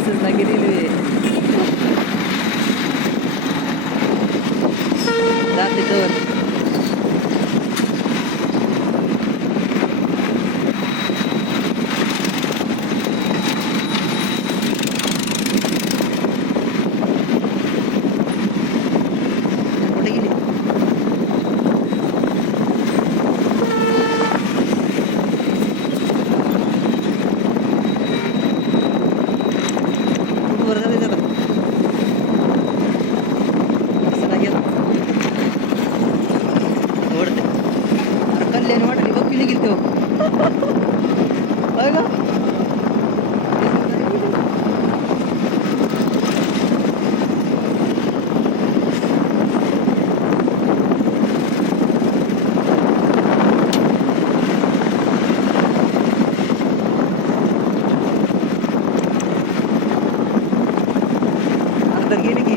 दिसच ना की रेल्वे जाते तर कुठे गेली कुठवर जाते आता असं नाही गेलं ओढते अरे कल्याण वाटली बघ गेली तो होय का अंदर गेली की